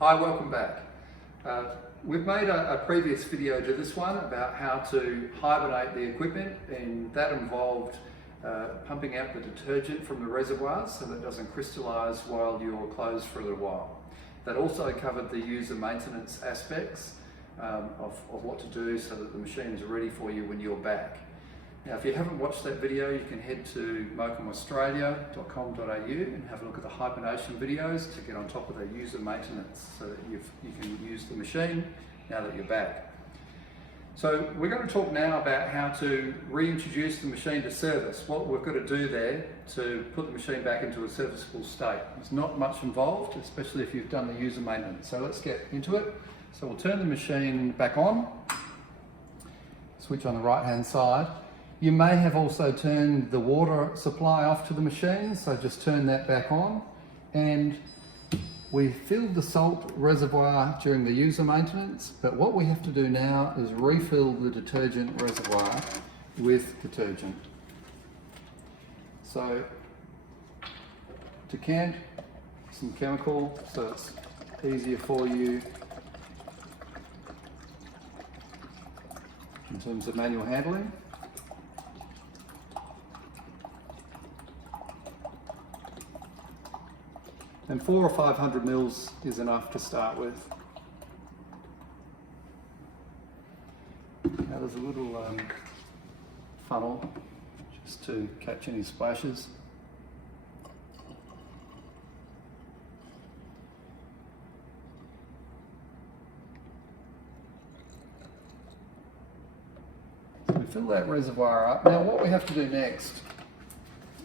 Hi, welcome back. We've made a previous video to this one about how to hibernate the equipment, and that involved pumping out the detergent from the reservoirs so that it doesn't crystallize while you're closed for a little while. That also covered the user maintenance aspects of what to do so that the machine is ready for you when you're back. Now, if you haven't watched that video, you can head to mocomaustralia.com.au and have a look at the hibernation videos to get on top of the user maintenance so that you can use the machine now that you're back. So we're going to talk now about how to reintroduce the machine to service, what we've got to do there to put the machine back into a serviceable state. There's not much involved, especially if you've done the user maintenance. So let's get into it. So we'll turn the machine back on, switch on the right hand side. You may have also turned the water supply off to the machine, so just turn that back on. And we filled the salt reservoir during the user maintenance, but what we have to do now is refill the detergent reservoir with detergent. So decant some chemical so it's easier for you in terms of manual handling. And 400 or 500 mils is enough to start with. Now there's a little funnel just to catch any splashes. So we fill that reservoir up. Now what we have to do next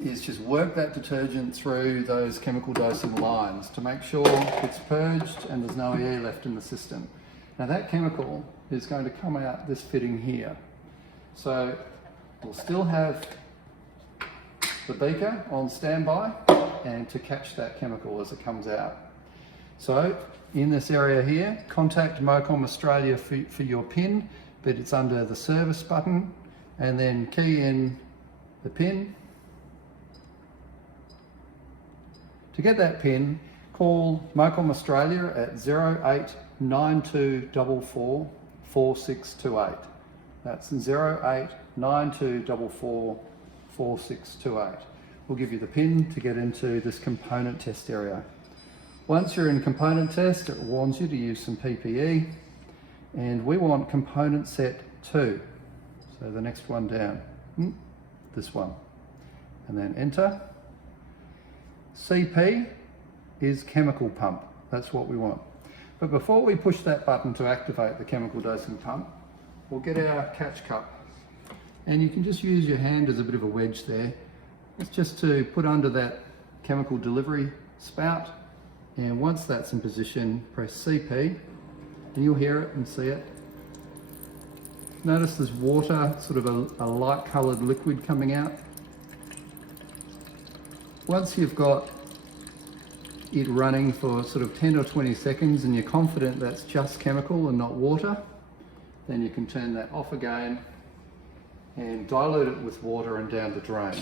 is just work that detergent through those chemical dosing lines to make sure it's purged and there's no air left in the system. Now that chemical is going to come out this fitting here. So we'll still have the beaker on standby and to catch that chemical as it comes out. So in this area here, contact Mocom Australia for your PIN, but it's under the service button, and then key in the PIN. To get that PIN, call Mocom Australia at 089244 4628. That's 089244 4628. We'll give you the PIN to get into this component test area. Once you're in component test, it warns you to use some PPE, and we want component set 2. So the next one down, this one, and then enter. CP is chemical pump, that's what we want. But before we push that button to activate the chemical dosing pump, we'll get our catch cup. And you can just use your hand as a bit of a wedge there. It's just to put under that chemical delivery spout, and once that's in position, press CP, and you'll hear it and see it. Notice there's water, sort of a light coloured liquid coming out. Once you've got it running for sort of 10 or 20 seconds and you're confident that's just chemical and not water, then you can turn that off again and dilute it with water and down the drain.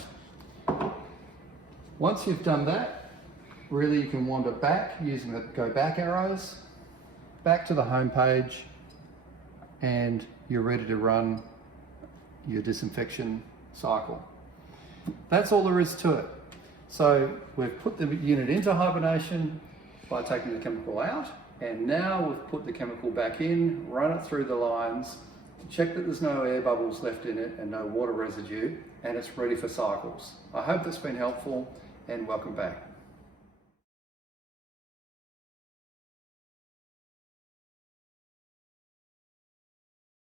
Once you've done that, really you can wander back using the go back arrows, back to the home page, and you're ready to run your disinfection cycle. That's all there is to it. So we've put the unit into hibernation by taking the chemical out, and now we've put the chemical back in, run it through the lines to check that there's no air bubbles left in it and no water residue, and it's ready for cycles. I hope that's been helpful, and welcome back.